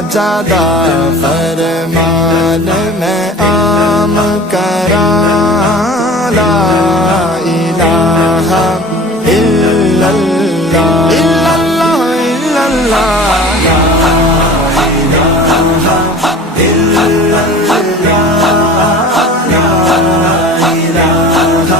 خواجہ فرمان میں عام کراں لا الہ الا اللہ الا اللہ الا اللہ لا الہ الا اللہ لا الہ الا اللہ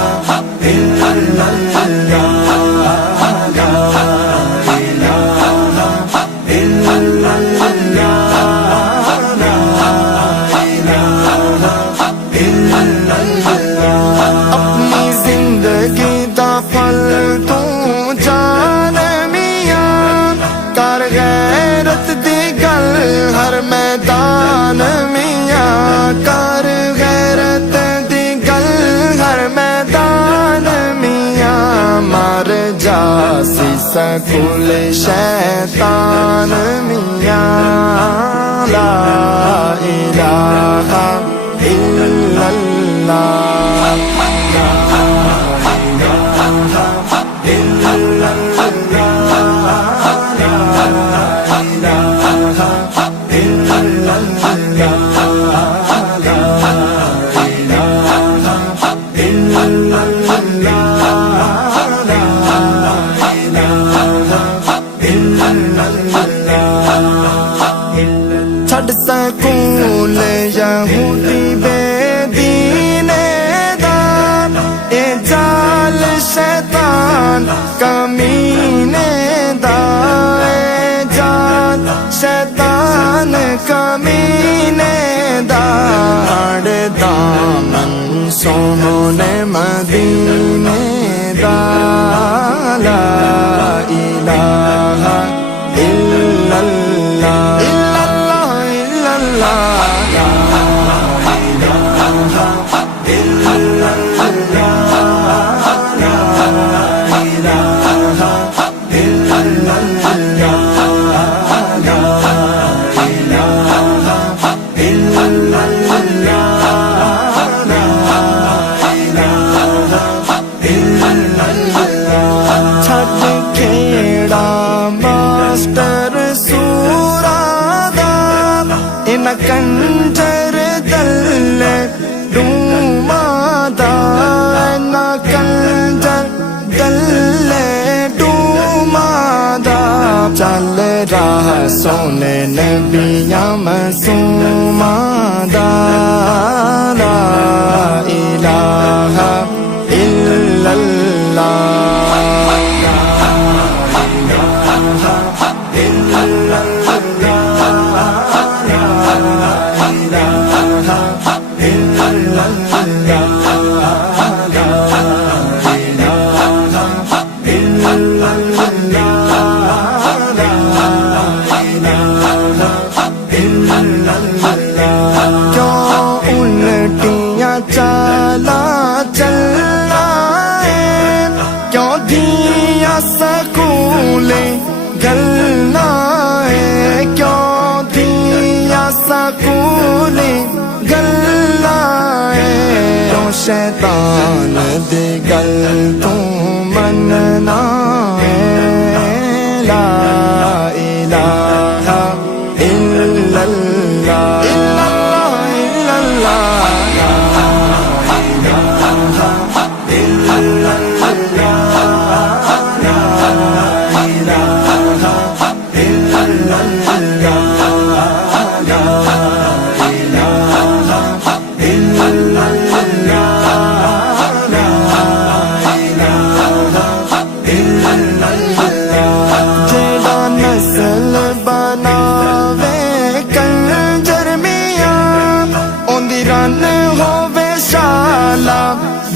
میدان میاں کر غیرت دی گل ہر میدان میاں مر جاسی سکول شیطان میاں لا الہ الا اللہ چھڑ سکول یہودی بے دین دا اے جال شیطان کمینے دا اے جال شیطان کمینے دا دامن سونے مدینے دا لا الہ الا اللہ کنجر دل ڈوما دا نا کنجر دل ڈوما دا چل راہ سونے نبیاں معصوما دا لا الہ الا اللہ چلا چلنا ہے کیوں دیا سکول گلنا ہے کیوں دیا سکول گلنا ہے کیوں شیطان دی گل تو مننا ہے لا الہ الا اللہ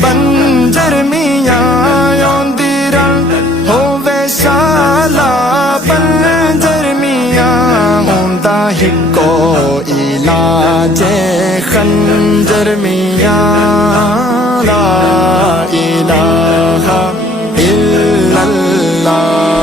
بنجر میاں دیران ہووے شالا بنجر میاں ہوندا ہکو علاج خنجر میاں لا الہ الا اللہ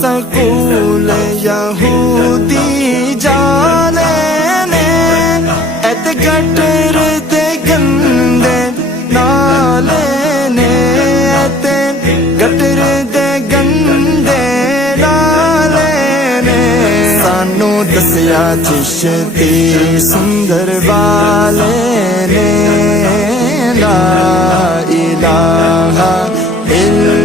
سکول یہودی جالے نے ایت گٹر تے گندے نالے نے ایت گٹر تے گندے نالے نے سانو دسیا چشتی سندر والے نے لا الہ الا